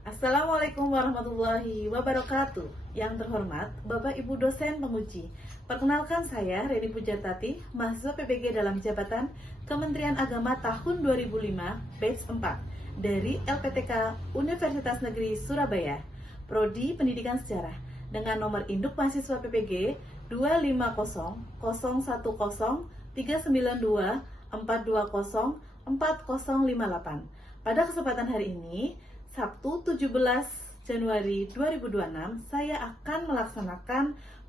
Assalamualaikum warahmatullahi wabarakatuh. Yang terhormat Bapak Ibu dosen penguji, perkenalkan saya Reni Pujatati, mahasiswa PPG dalam jabatan Kementerian Agama tahun 2005, batch 4 dari LPTK Universitas Negeri Surabaya, Prodi Pendidikan Sejarah, dengan nomor induk mahasiswa PPG 250013924204058. Pada kesempatan hari ini, Sabtu 17 Januari 2026, saya akan melaksanakan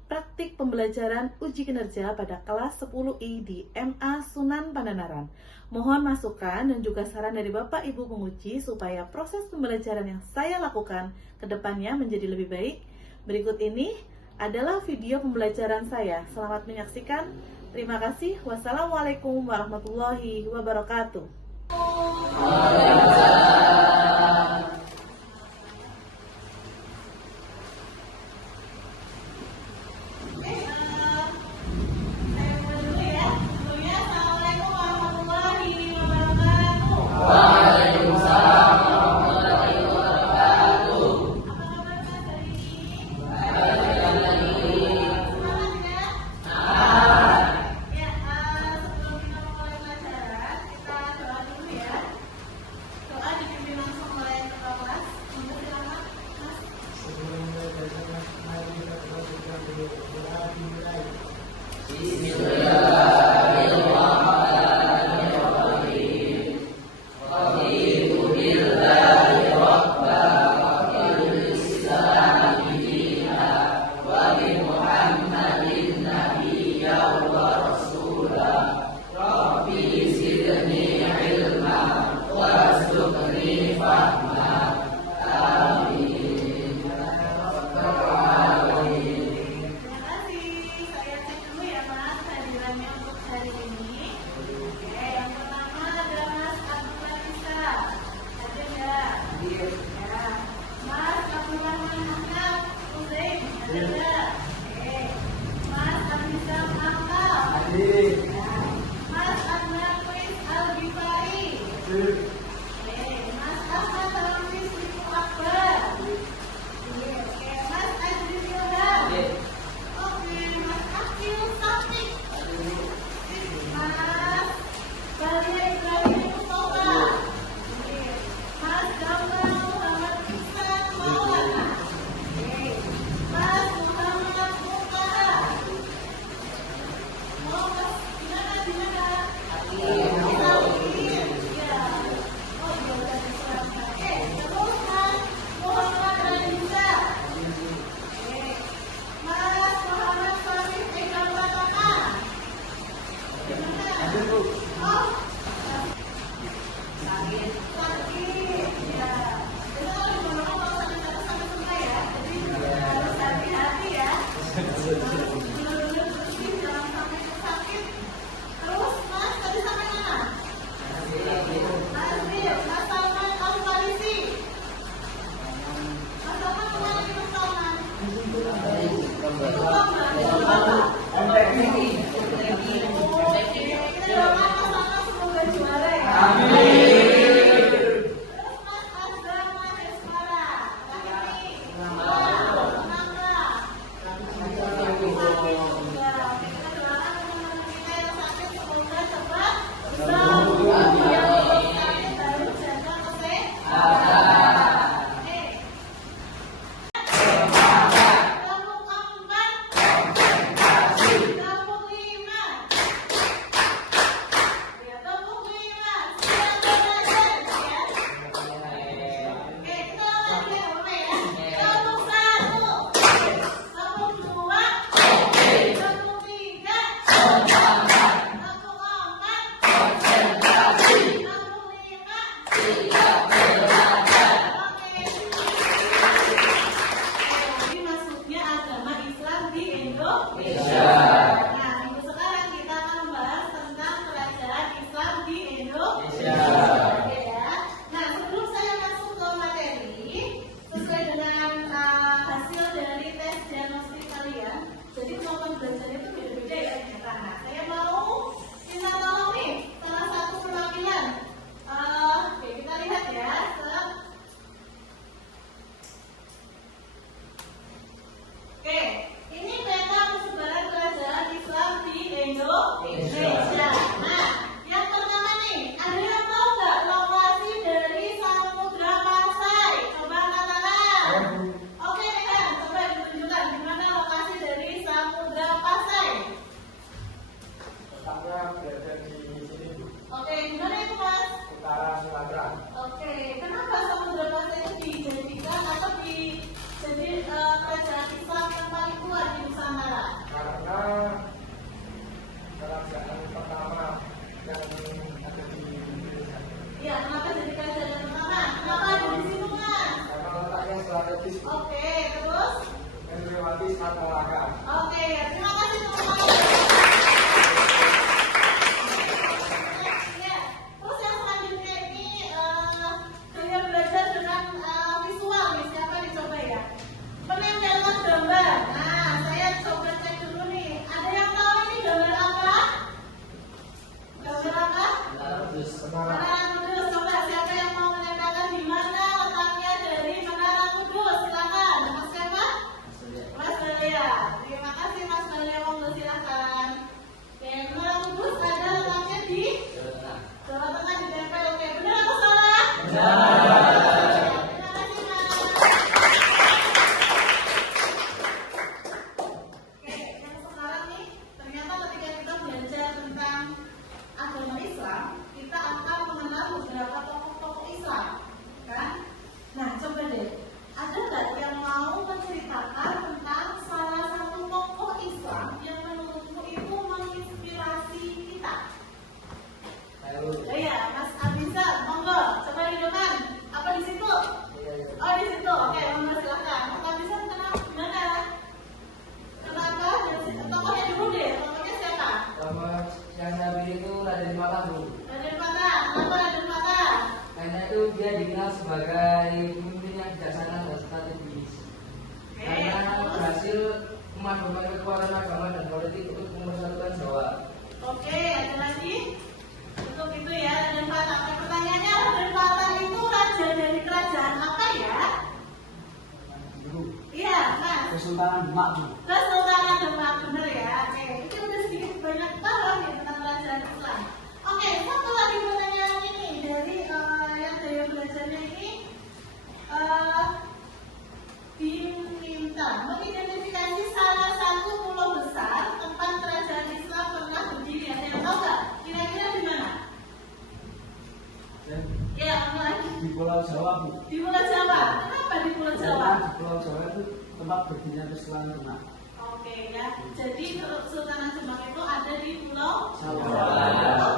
praktik pembelajaran uji kinerja pada kelas 10I di MA Sunan Pandanaran. Mohon masukan dan juga saran dari Bapak Ibu penguji supaya proses pembelajaran yang saya lakukan ke depannya menjadi lebih baik. Berikut ini adalah video pembelajaran saya. Selamat menyaksikan. Terima kasih. Wassalamualaikum warahmatullahi wabarakatuh. Menara Kudus, coba siapa yang mau menanyakan di mana letaknya dari Menara Kudus? Silakan, Mas siapa? Mas Balia. Terima kasih Mas Balia, monggo silakan. Oke, Menara Kudus ada letaknya di Jawa Tengah di Tempel. Oke, benar atau salah? Benar. Terima kasih Mas. Oke, yang sekarang nih ternyata ketika kita belajar tentang agama Islam, kita akan mengenal beberapa tokoh-tokoh Islam, kan? Nah, coba deh, ada nggak yang mau menceritakan tentang salah satu tokoh Islam yang menurutmu itu menginspirasi kita? Iya, Mas Abisa, monggo, coba di depan. Apa di situ? Oh, di situ. Oke, monggo silakan. Mas Abisa kenal gimana? Kenapa? Tokohnya dulu deh. Tokohnya siapa? Yang Nabi itu Raden Patah, Bu. Raden Patah. Kenapa Raden Patah? Karena itu dia dikenal sebagai pemimpin yang bijaksana dan strategis. Karena berhasil memadukan kekuatan agama dan politik untuk mempersatukan Jawa. Oke, ada lagi? Untuk itu ya, Raden Patah. Oke, pertanyaannya, Raden Patah itu raja dari kerajaan apa ya? Iya, Mas. Kesultanan Demak, Bu. Kesultanan Demak, bener ya. Oke, itu udah sedikit banyak paham ya tentang kerajaan Islam. Oke, satu lagi pertanyaan ini dari yang saya belajarnya ini diminta mengidentifikasi salah satu pulau besar tempat kerajaan Islam pernah berdiri. Ada yang tahu nggak? Kira-kira di mana? Ya, lagi. Di Pulau Jawa, Bu. Di Pulau Jawa. Kenapa di Pulau Jawa? Karena di Pulau Jawa itu tempat berdirinya Kesultanan Demak. Oke ya, jadi Kesultanan Demak itu ada di Pulau Jawa.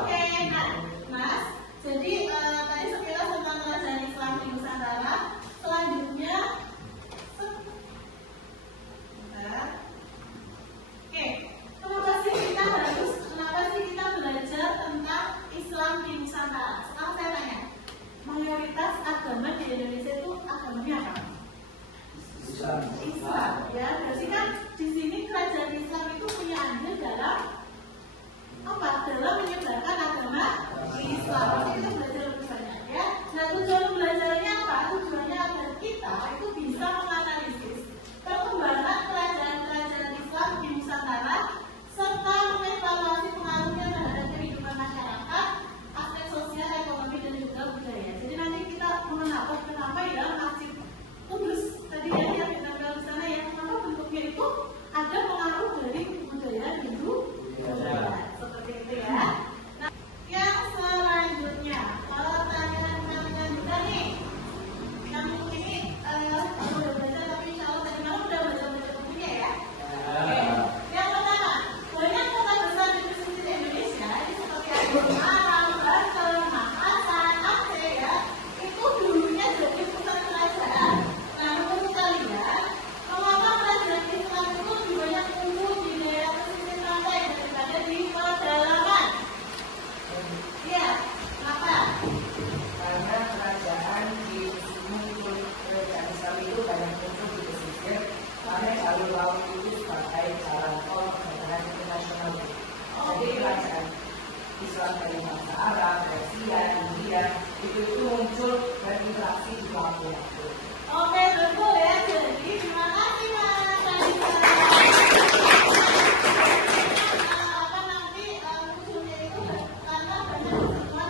Oke, nah, Mas. Jadi tadi sekilas tentang kerajaan Islam di Nusantara. Selanjutnya, bentar. Oke, kenapa sih kita belajar tentang Islam di Nusantara? Sekarang saya tanya, mayoritas agama di Indonesia itu agamanya apa? Islam, ya. Berarti kan di sini kerajaan Islam itu punya andil dalam apa? Dalam menyebarkan agama Islam. Berarti kita belajar lebih banyak, ya. Nah, tujuan belajarnya apa? Tujuannya agar kita itu bisa menganalisis perkembangan kerajaan-kerajaan Islam di Nusantara serta mengevaluasi pengaruhnya terhadap kehidupan masyarakat, aspek sosial, ekonomi, dan juga budaya. Jadi nanti kita mengenal kenapa ya Masjid Kudus tadi ya yang kita tahu di sana ya, kenapa bentuknya itu ada pengaruh dari budaya Hindu, seperti itu ya. Nah, yang selanjutnya, pertanyaan juga nih, yang ini udah baca tapi insya Allah tadi malam udah baca bukunya ya. Oke. Yang pertama, banyak kota besar di pesisir Indonesia ini seperti Semarang, Banten, Makassar, Aceh ya, itu dulunya jadi pusat kerajaan. Nah, menurut kalian, mengapa kerajaan Islam itu lebih banyak tumbuh di daerah pesisir pantai daripada di pedalaman? Iya, kenapa? Karena kerajaan di sini kerajaan Islam itu banyak muncul di pesisir, karena jalur laut itu sebagai jalan tol perdagangan internasional. Jadi kerajaan Islam dari bangsa Arab, Persia, India itu muncul berinteraksi di pelabuhan. Oke, betul ya. Jadi, terima kasih Mas Radita. Apa nanti munculnya itu karena banyak pertemuan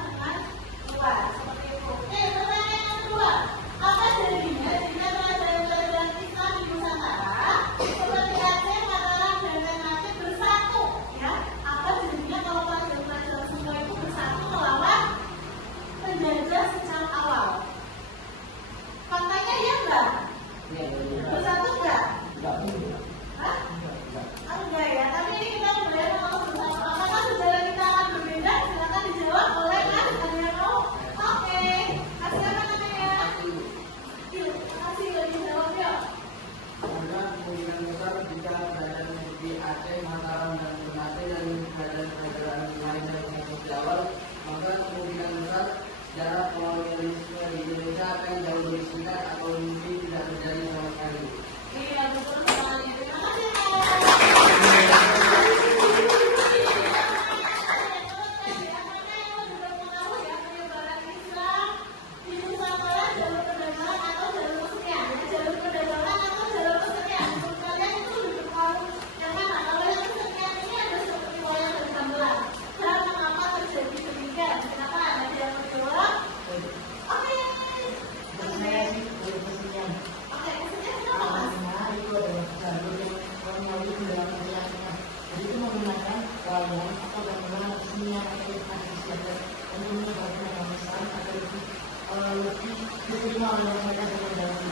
semua menurut mereka terdahulu.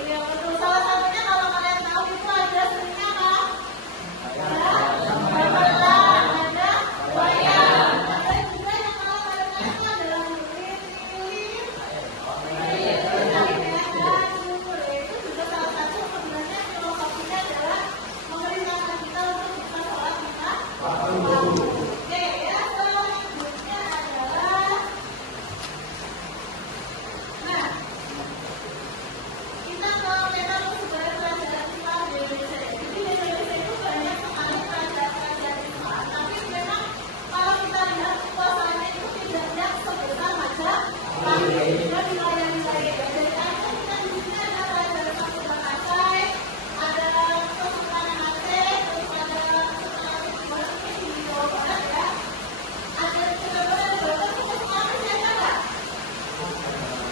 Iya betul. Salah satunya kalau kalian tahu itu ada seninya apa? Gamelan, ada wayang, ada juga yang kalau kalian tahu itu adalah lilin. Itu juga salah satu sebenarnya filosofinya adalah memerintahkan kita untuk bisa sholat lima waktu. Oke ya, selanjutnya adalah nah kita kalau memang sebenarnya pelajaran Islam di Indonesia ya. Jadi di Indonesia itu banyak sekali pelajaran Islam, tapi memang kalau kita lihat kekuasaannya itu tidak sebesar Majapahit. Juga di wilayah-wilayah ya. Jadi kan kita di sini ada pelajaran Sunda Kasai, ada Kesultanan Aceh, terus ada Kesultanan di Jawa Barat ya. Ada Kesultanan Jawa Barat, Kesultanan siapa nggak?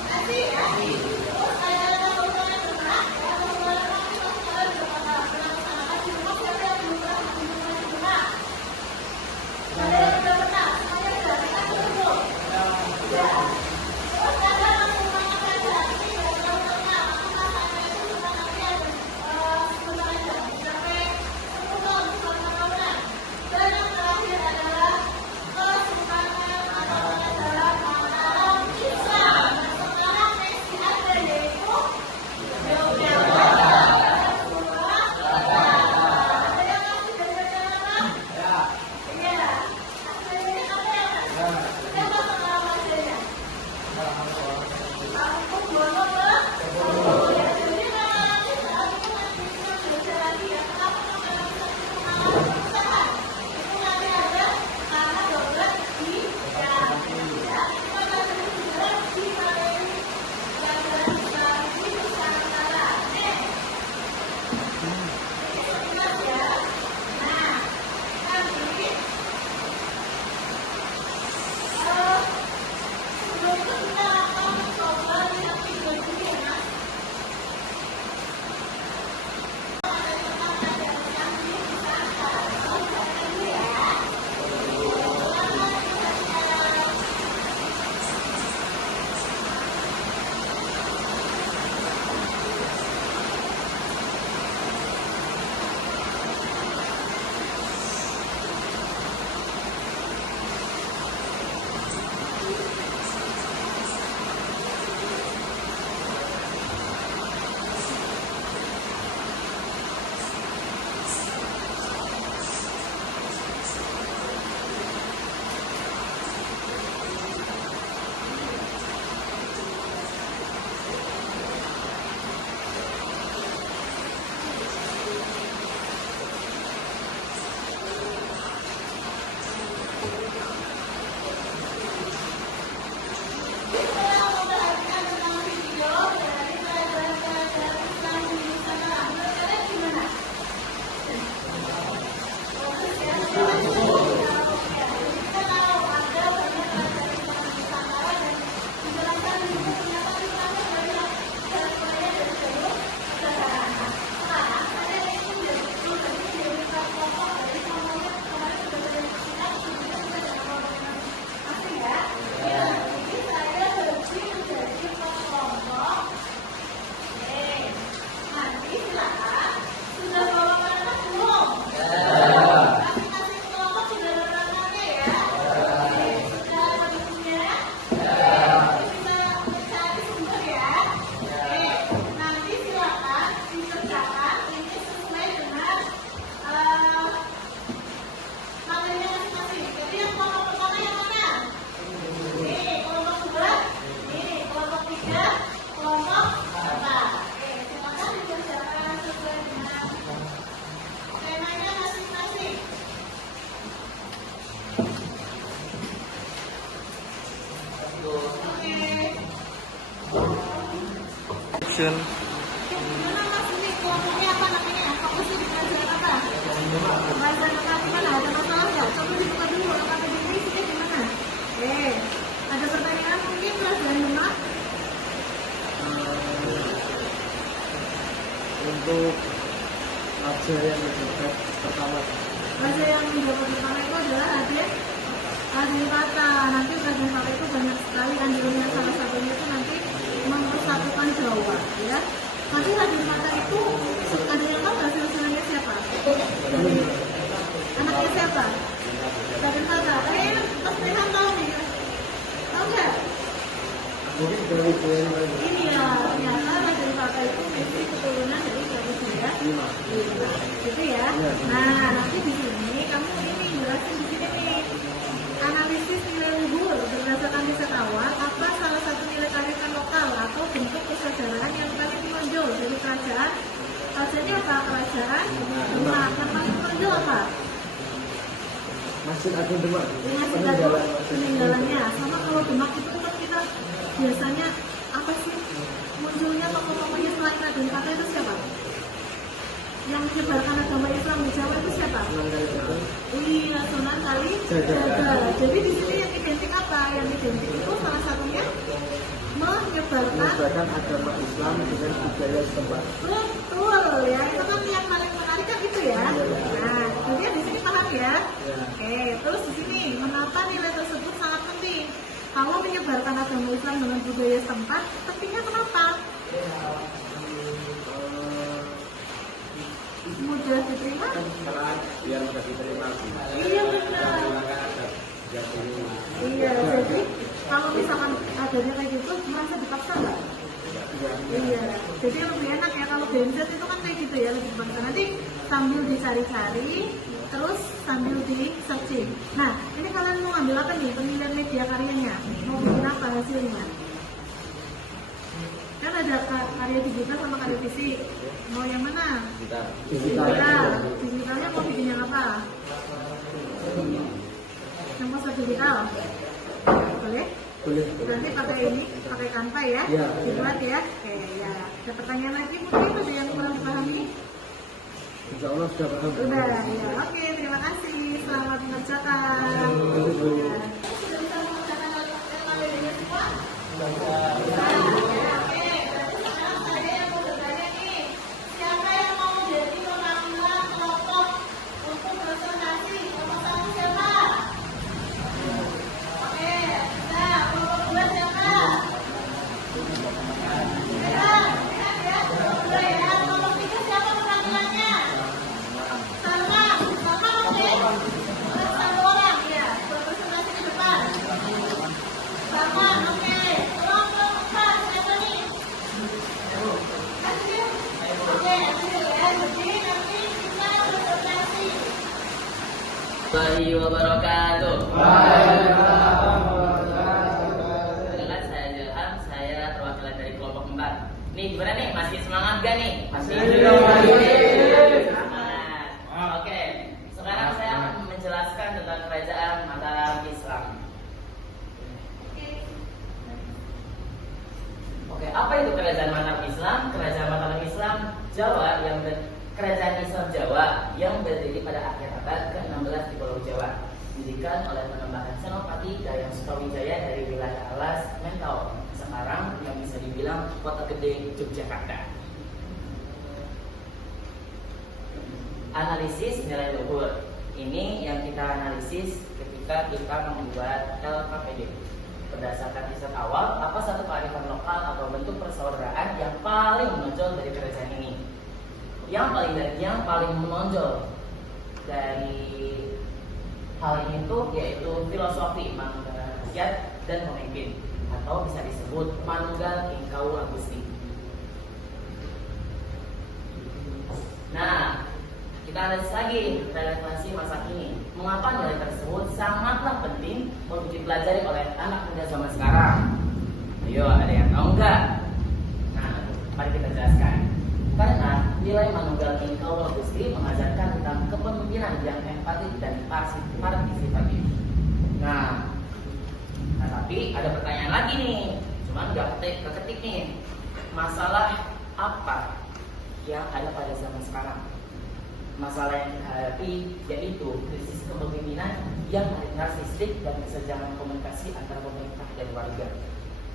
Asih ya. Terus ada Kesultanan Demak, ya Kesultanan Demak kita sekarang juga pernah melaksanakan di Demak. Siapa yang belum pernah kunjungan di Demak? Ada yang sudah pernah? Semuanya sudah kita kumpul. Ya. Terus ada Kesultanan Rajasi, ya belum pernah. Maka masanya itu sudah nanti ada Kesultanan Rajasi sampai 10 tahun tahunan. Dan yang terakhir adalah Kesultanan atau Kerajaan Mataram Islam. Nah, sekarang masih ada yaitu Yogyakarta. Ada yang masih belajar apa? Iya. Belajarnya apa ya? Sudah nggak kenal belajarnya? Aku bono ke? Ya, jadi kalau nanti saat itu nanti kita belajar lagi ya. Kenapa kalau bisa itu usaha? Itu nanti ada karena doblet di ya. Ya, kita belajar juga di materi pelajaran Islam di Nusantara. Ini sekilas ya. Nah, nanti sebelum itu kita akan coba lihat video dulu ya Mas. Materi tentang pelajaran Islam di Nusantara. Kalau kita dulu ya. Setelah memperhatikan tentang video dari pelajaran-pelajaran Islam di Nusantara, menurut kalian gimana? Bagus ya? Ya, jadi kita tahu ada banyak pelajaran Islam di Nusantara dan dijelaskan di buku ternyata Islamnya banyak jalan-jalannya dari jalur negara. Sekarang saya ingin jadi kelompok dari semuanya kemarin sudah ada yang kita sudah dengan kelompok asing ya. Ya, jadi saya bagi menjadi kelompok. Nanti silakan sudah bawa kartu belum? Masing-masing kelompok sudah bawa kartu ya? Sudah ada bukunya? Bisa mencari sumber ya? Nanti silakan dikerjakan ini sesuai dengan materinya masing-masing. Jadi yang kelompok pertama yang mana? Ini kelompok 2, ini kelompok 3, kelompok 4. Silakan dikerjakan sesuai dengan temanya masing-masing. Action. Gimana Mas ini kelompoknya apa namanya? Fokusnya di pelajaran apa? Pelajaran apa gimana? Ada masalah nggak? Coba dibuka dulu. Apa ini isinya gimana? Ada pertanyaan mungkin pelajaran Demak? Untuk pelajaran yang mendapat pertama. Pelajaran yang mendapat pertama itu adalah Raden Kata. Nanti Raden Kata itu banyak sekali anjurannya. Salah satunya itu nanti nomor 1 Mungkin dari Ini ya, ternyata Raja Dewata itu masih keturunan dari Brawijaya 5. Gitu ya. Nah, nanti di sini kamu ini jelasin di sini nih. Analisis nilai luhur berdasarkan riset awal, apa salah satu nilai kearifan lokal atau bentuk kesejarahan yang paling menonjol dari kerajaan? Kerajaannya apa? Kerajaan Demak. Yang paling menonjol apa? Masjid Agung Demak. Masjid Agung peninggalannya. Sama kalau Demak itu kan kita biasanya apa sih munculnya tokoh-tokohnya selain Raden Fata itu siapa? Yang menyebarkan agama Islam di Jawa itu siapa? Iya, Sunan Kalijaga. Jadi di sini yang identik apa? Yang identik itu salah satunya menyebarkan agama Islam dengan budaya setempat. Betul ya, itu kan yang paling menarik kan itu ya. Nah, kemudian di sini paham ya. Oke, terus di sini mengapa nilai tersebut sangat penting? Kalau menyebarkan agama Islam dengan budaya setempat, pentingnya kenapa? Mudah diterima? Biar mudah diterima. Iya benar. Iya, jadi kalau misalkan adanya kayak gitu, merasa dipaksa nggak? Iya, jadi lebih enak ya kalau genset itu kan kayak gitu ya, lebih bangsa. Nanti sambil dicari-cari, terus sambil di searching. Nah, ini kalian mau ambil apa nih? Penilaian media karyanya? Mau bikin apa hasilnya? Kan ada karya digital sama karya fisik. Mau yang mana? Digitalnya mau bikin yang apa? Yang poster digital? Boleh? Boleh. Nanti pakai ini, pakai Canva ya? Iya. Dibuat ya? Oke, ya. Ada pertanyaan lagi mungkin ada yang kurang dipahami? Insya Allah sudah paham. Udah, ya. Oke, terima kasih. Selamat mengerjakan. Ya. Sudah bisa mengerjakan materinya semua? Nah, ya, oke. Berarti sekarang saya yang mau bertanya nih. Siapa yang mau jadi perwakilan kelompok untuk presentasi? Kelompok satu siapa? Oke. Nah, kelompok dua siapa? Lihat ya. Kelompok dua ya. Kelompok tiga siapa perwakilannya? Salma oke? Satu orang ya, berpresentasi ke depan. Salma oke. Kelompok empat siapa nih? Acil. Oke, Acil ya. Jadi nanti kita presentasi. Warahmatullahi wabarakatuh. Perkenalkan saya Ilham, saya perwakilan dari kelompok 4. Nih gimana nih? Masih semangat gak nih? Masih semangat. Oke, sekarang saya akan menjelaskan tentang kerajaan Mataram Islam. Oke, apa itu kerajaan Mataram Islam? Kerajaan Mataram Islam Jawa kerajaan Islam Jawa yang berdiri pada akhir abad ke-16 di Pulau Jawa, didirikan oleh Penembakan Senopati Dayang Sutawijaya dari wilayah Alas, Mentau, sekarang yang bisa dibilang kota gede Yogyakarta. Analisis nilai luhur ini yang kita analisis ketika kita membuat LKPD. Berdasarkan riset awal, apa satu kearifan lokal atau bentuk persaudaraan yang paling menonjol dari kerajaan ini? Yang paling menonjol dari hal ini itu yaitu filosofi manunggal rakyat dan pemimpin, atau bisa disebut manunggal ingkau Agusti. Nah, kita analisis lagi relevansi masa kini. Mengapa nilai tersebut sangatlah penting untuk dipelajari oleh anak muda zaman sekarang? Ayo, ada yang tahu nggak? Nah, mari kita jelaskan. Karena nilai manunggal ingkau Agusti mengajarkan tentang kepemimpinan yang empatik dan partisipatif. Nah, tapi ada pertanyaan lagi nih, cuman nggak keketik nih. Masalah apa yang ada pada zaman sekarang? Masalah yang kita hadapi yaitu krisis kepemimpinan yang narsistik dan kesenjangan komunikasi antara pemerintah dan warga.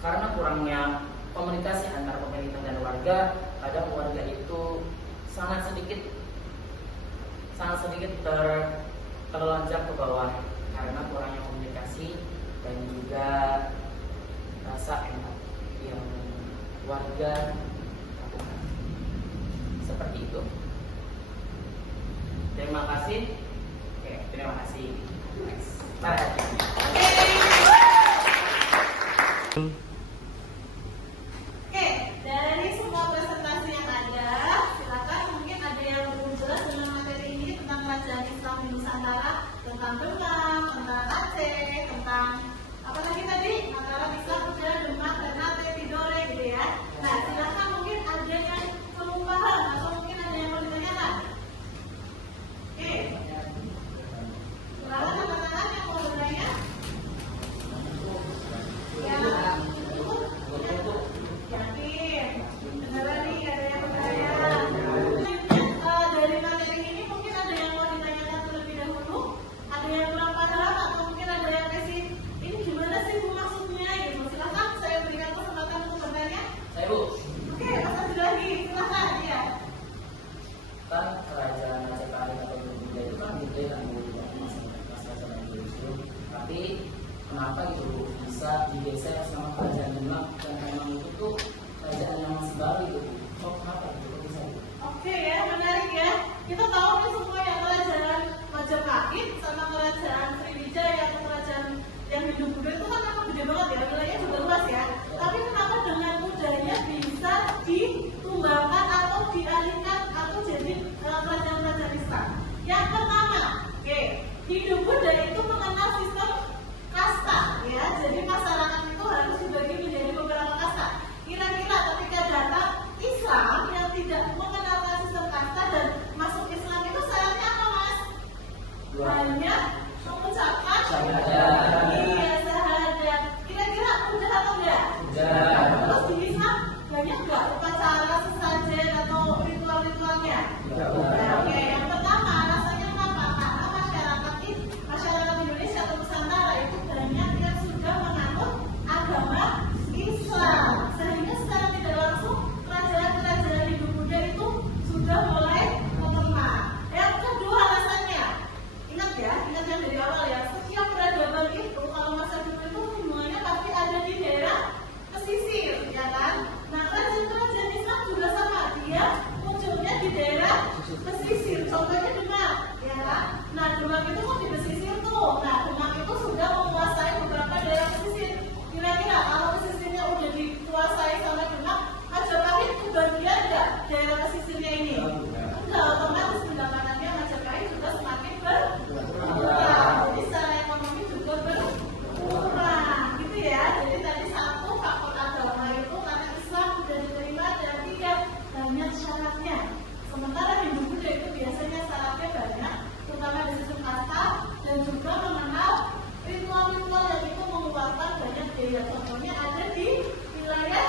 Karena kurangnya komunikasi antara pemerintah dan warga, kadang warga itu sangat sedikit terlonjak ke bawah karena kurangnya komunikasi dan juga rasa empati yang warga lakukan. Seperti itu. Terima kasih. Oke, terima kasih. Next. digeser atas nama Kerajaan Demak dan memang itu tuh kerajaan yang masih baru itu. Oh, kenapa itu? Kok bisa? Oke ya, menarik ya. Kita tahu nih semua yang kerajaan Majapahit sama kerajaan Sriwijaya atau kerajaan yang di Budo itu kan memang gede banget ya, wilayahnya juga luas ya. Tapi kenapa dengan mudahnya bisa ditumbangkan atau dialihkan atau jadi kerajaan-kerajaan Islam? Yang pertama, oke, di Budo itu mengenal sistem kasta ya. Jadi masyarakat itu harus dibagi menjadi beberapa kasta. Kira-kira ketika datang Islam yang tidak mengenalkan sistem kasta dan masuk Islam itu syaratnya apa, Mas? Hanya mengucapkan iya syahadat. Kira-kira mudah atau enggak? Terus di Islam banyak nggak upacara sesajen atau ritual-ritualnya? Oke, yang pertama alasannya kenapa? Karena masyarakat Indonesia atau Nusantara itu banyak yang sudah menganut agama Islam, sehingga secara tidak langsung kerajaan-kerajaan di Budo itu sudah mulai menerima. Yang kedua alasannya, ingat yang dari awal ya, setiap peradaban itu kalau masa dulu itu hubungannya pasti ada di daerah pesisir, ya kan? Nah, kerajaan-kerajaan Islam juga sama, dia munculnya di daerah pesisir. Contohnya Demak, ya kan? Nah, Demak itu kan di pesisir tuh. Nah, Demak itu sudah menguasai beberapa daerah pesisir. Kira-kira kalau pesisirnya udah dikuasai sama Demak, Majapahit kebagian nggak daerah pesisirnya ini? Enggak, otomatis pendapatannya Majapahit juga semakin berkurang. Jadi secara ekonomi juga berkurang, gitu ya. Jadi tadi satu faktor agama itu karena Islam sudah diterima dan tidak banyak syaratnya. Sementara Hindu Buddha itu biasanya syaratnya banyak, terutama di sistem kasta dan juga mengenal ritual-ritual yang itu mengeluarkan banyak biaya. Contohnya ada di wilayah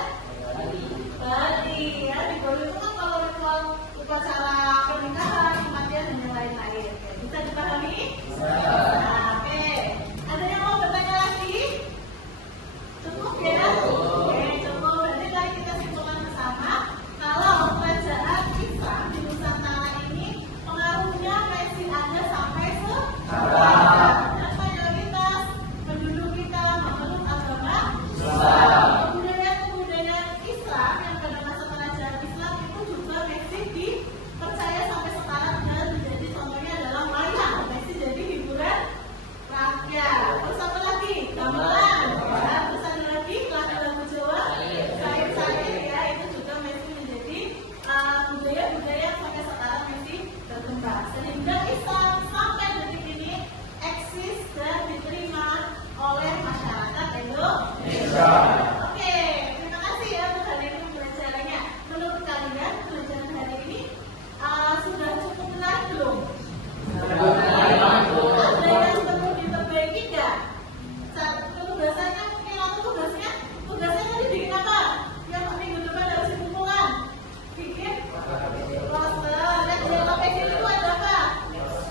Bali ya. Di Bali itu kan kalau ritual upacara pernikahan, kematian dan yang lain-lain. Bisa dipahami? Nah, oke. Ada yang mau bertanya lagi? Cukup ya? Oke, cukup. Berarti tadi kita simpulkan bersama kalau kerajaan Islam di Nusantara ini pengaruhnya masih ada sampai sekarang. Dan mayoritas penduduk kita memeluk agama Islam. Kebudayaan Islam yang pada masa kerajaan Islam itu juga masih dipercaya sampai sekarang dan menjadi contohnya adalah wayang, masih jadi hiburan rakyat. Terus apa lagi? Gamelan. Ya. Terus ada lagi lagu-lagu Jawa, sair-sair ya, itu juga masih menjadi budaya-budaya yang sampai sekarang masih berkembang. Sehingga Islam sampai detik ini eksis dan diterima oleh masyarakat Indonesia. Oke, terima kasih ya untuk hari ini pembelajarannya. Menurut kalian pembelajaran hari ini sudah cukup menarik belum? Ada yang perlu diperbaiki nggak? Tugasannya mungkin atau tugasnya tadi bikin apa? Yang minggu depan harus dikumpulkan. Bikin poster. Dan di LPG itu ada apa?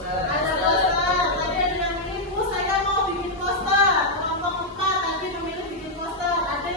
Ada poster. Tadi ada yang memilih, Bu, saya mau bikin poster. Kelompok 4 tadi memilih bikin poster. Ada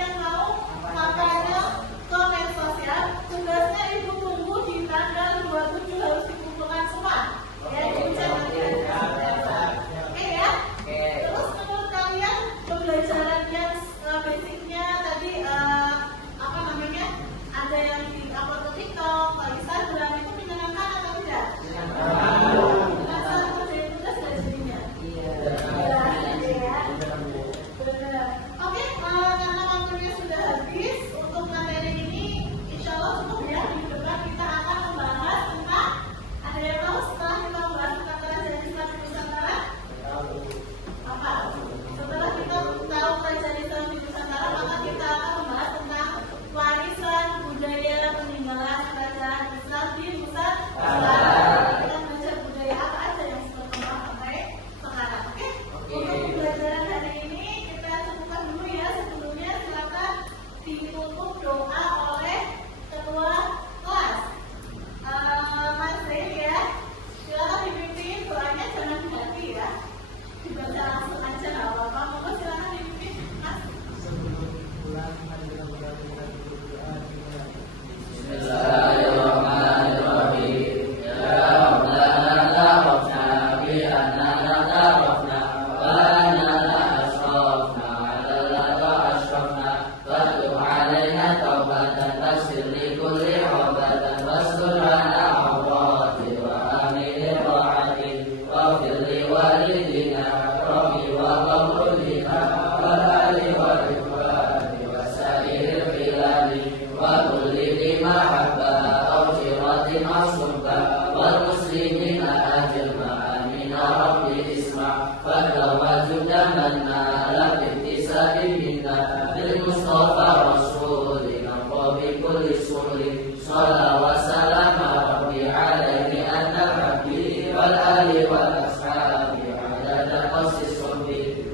بالمصطفى رسولنا وبكل سهل صلى وسلم ربي عليه أن الحبيب والآل والأصحاب عدد قص الصحب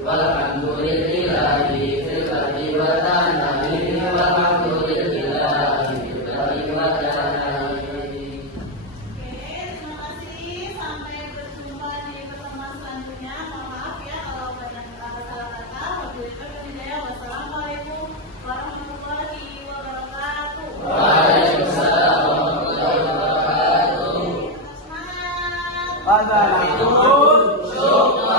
والحمد لله في الأرض والثناء والحمد لله في الأرض والثناء. Oke, terima kasih. Sampai berjumpa di pertemuan selanjutnya. Mohon maaf ya kalau banyak salah kata. Wassalamualaikum warahmatullahi wabarakatuh. Waalaikumsalam warahmatullahi wabarakatuh. Semangat. Waalaikumsalam.